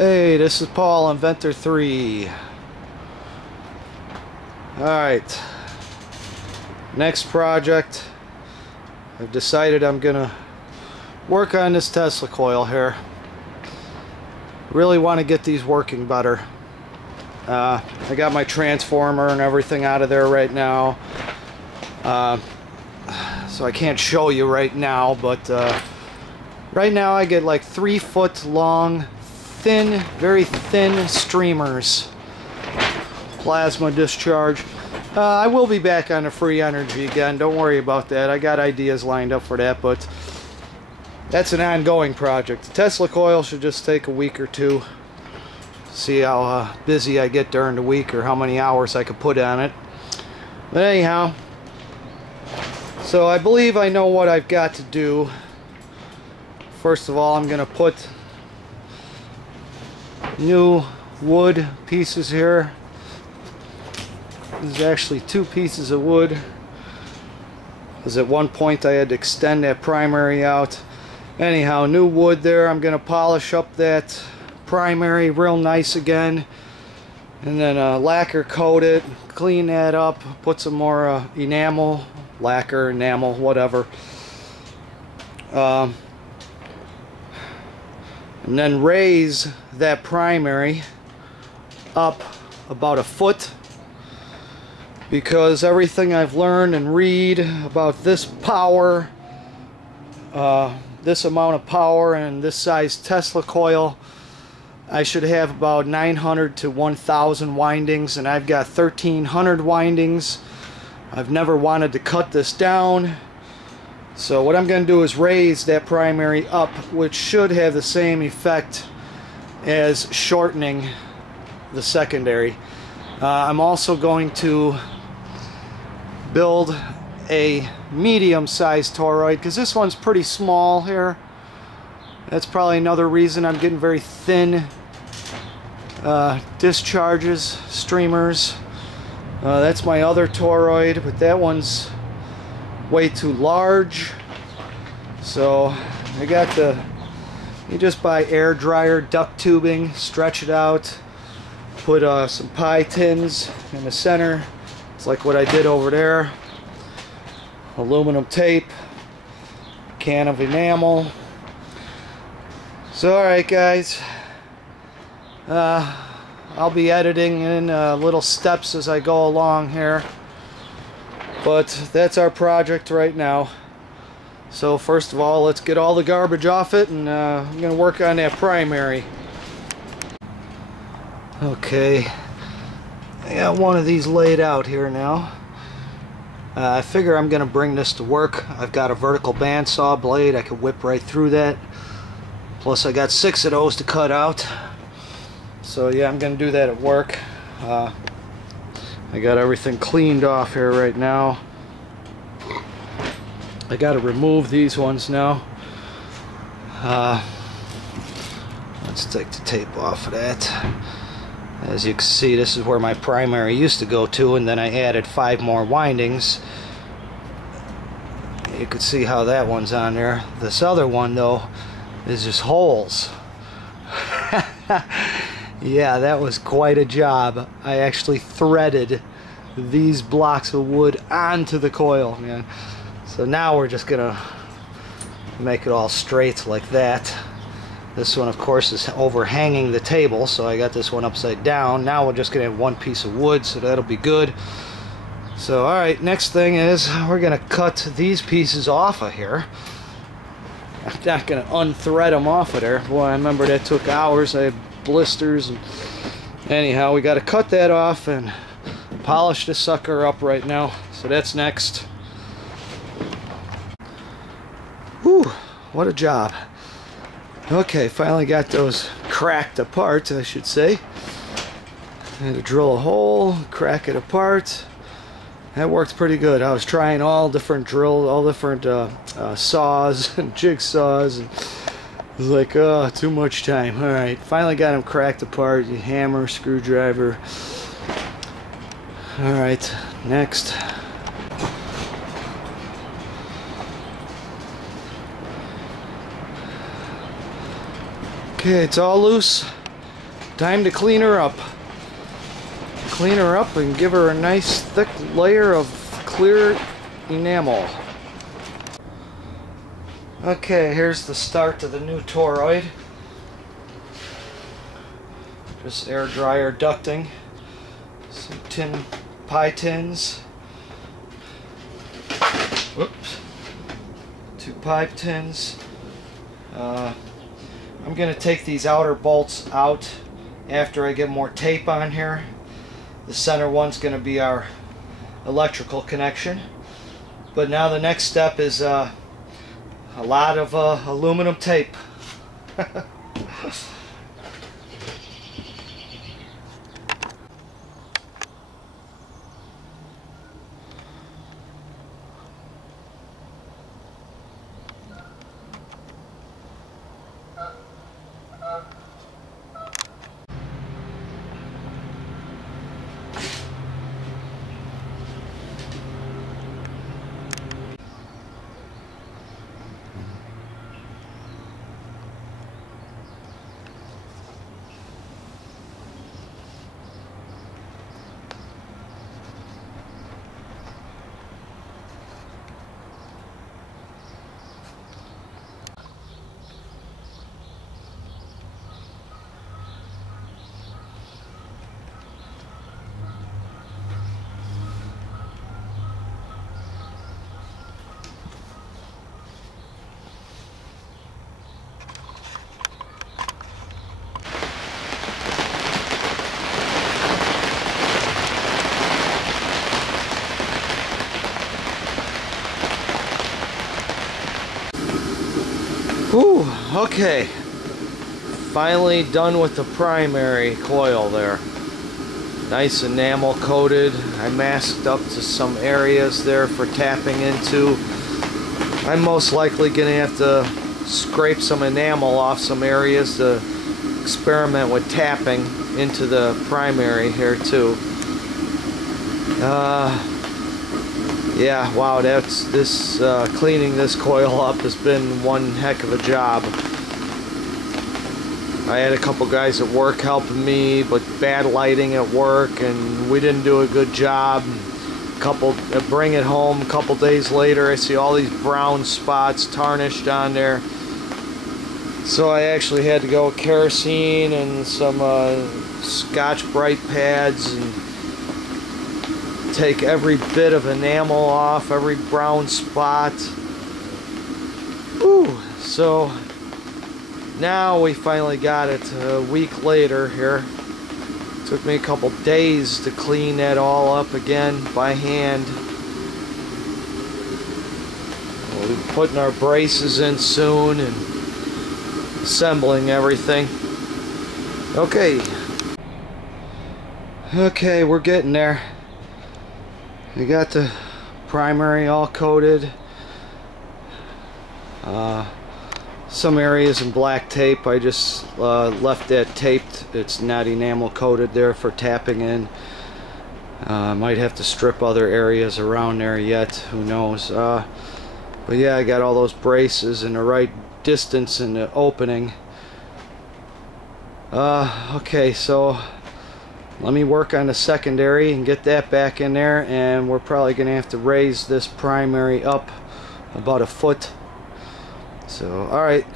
Hey, this is Paul, Inventor 3. Alright, next project. I've decided I'm gonna work on this Tesla coil here. Really want to get these working better. I got my transformer and everything out of there right now, so I can't show you right now, but right now I get like 3-foot long thin, very thin streamers, plasma discharge. I will be back on the free energy again, don't worry about that. I got ideas lined up for that, but that's an ongoing project. The Tesla coil should just take a week or two. See how busy I get during the week or how many hours I could put on it. But anyhow, so I believe I know what I've got to do. First of all, I'm going to put new wood pieces here. This is actually 2 pieces of wood, because at one point I had to extend that primary out. Anyhow, new wood there. I'm going to polish up that primary real nice again, and then lacquer coat it, clean that up, put some more enamel, lacquer, enamel, whatever. And then raise that primary up about a foot, because everything I've learned and read about this power, this amount of power and this size Tesla coil, I should have about 900 to 1,000 windings, and I've got 1,300 windings. I've never wanted to cut this down. So what I'm going to do is raise that primary up, which should have the same effect as shortening the secondary. I'm also going to build a medium-sized toroid, because this one's pretty small here. That's probably another reason I'm getting very thin discharges, streamers. That's my other toroid, but that one's way too large. So I got you just buy air dryer duct tubing, stretch it out, put some pie tins in the center. It's like what I did over there. Aluminum tape, can of enamel. So alright guys, I'll be editing in little steps as I go along here. But that's our project right now. So first of all, let's get all the garbage off it, and I'm going to work on that primary. Okay, I got one of these laid out here now. I figure I'm going to bring this to work. I've got a vertical bandsaw blade. I can whip right through that. Plus I got 6 of those to cut out. So yeah, I'm going to do that at work. I got everything cleaned off here right now. I got to remove these ones now. Let's take the tape off of that. As you can see, this is where my primary used to go to, and then I added 5 more windings. You can see how that one's on there. This other one though is just holes. Yeah, that was quite a job. I actually threaded these blocks of wood onto the coil, man. So now we're just gonna make it all straight like that. This one, of course, is overhanging the table, so I got this one upside down. Now we're just gonna have 1 piece of wood, so that'll be good. So alright, next thing is we're gonna cut these pieces off of here. I'm not gonna unthread them off of there. Boy, I remember that took hours. I had blisters, and anyhow, we got to cut that off and polish this sucker up right now. So that's next. Whew, what a job. Okay, finally got those cracked apart, I should say. I had to drill a hole, crack it apart. That worked pretty good. I was trying all different drills, all different saws and jigsaws, and it was like, oh, too much time. Alright, finally got them cracked apart. Hammer, screwdriver. Alright, next. Okay, it's all loose. time to clean her up. Clean her up and give her a nice thick layer of clear enamel. Okay, here's the start of the new toroid. Just air dryer ducting. Some tin pie tins. Whoops. 2 pipe tins. I'm going to take these outer bolts out after I get more tape on here. The center one's going to be our electrical connection. But now the next step is a lot of aluminum tape. Whew, okay. Finally done with the primary coil there. Nice enamel coated. I masked up to some areas there for tapping into. I'm most likely going to have to scrape some enamel off some areas to experiment with tapping into the primary here too. Yeah, wow, cleaning this coil up has been one heck of a job. I had a couple guys at work helping me, but bad lighting at work, and we didn't do a good job. Bring it home a couple days later, I see all these brown spots tarnished on there. So I actually had to go with kerosene and some Scotch Brite pads and take every bit of enamel off, every brown spot. Ooh, so now we finally got it a week later here. Took me a couple days to clean that all up again by hand. We'll be putting our braces in soon and assembling everything. Okay, we're getting there. We got the primary all coated. Some areas in black tape. I just left that taped. It's not enamel coated there for tapping in. Might have to strip other areas around there yet. Who knows? But yeah, I got all those braces in the right distance in the opening. Okay, so let me work on the secondary and get that back in there, and we're probably going to have to raise this primary up about a foot. So, alright.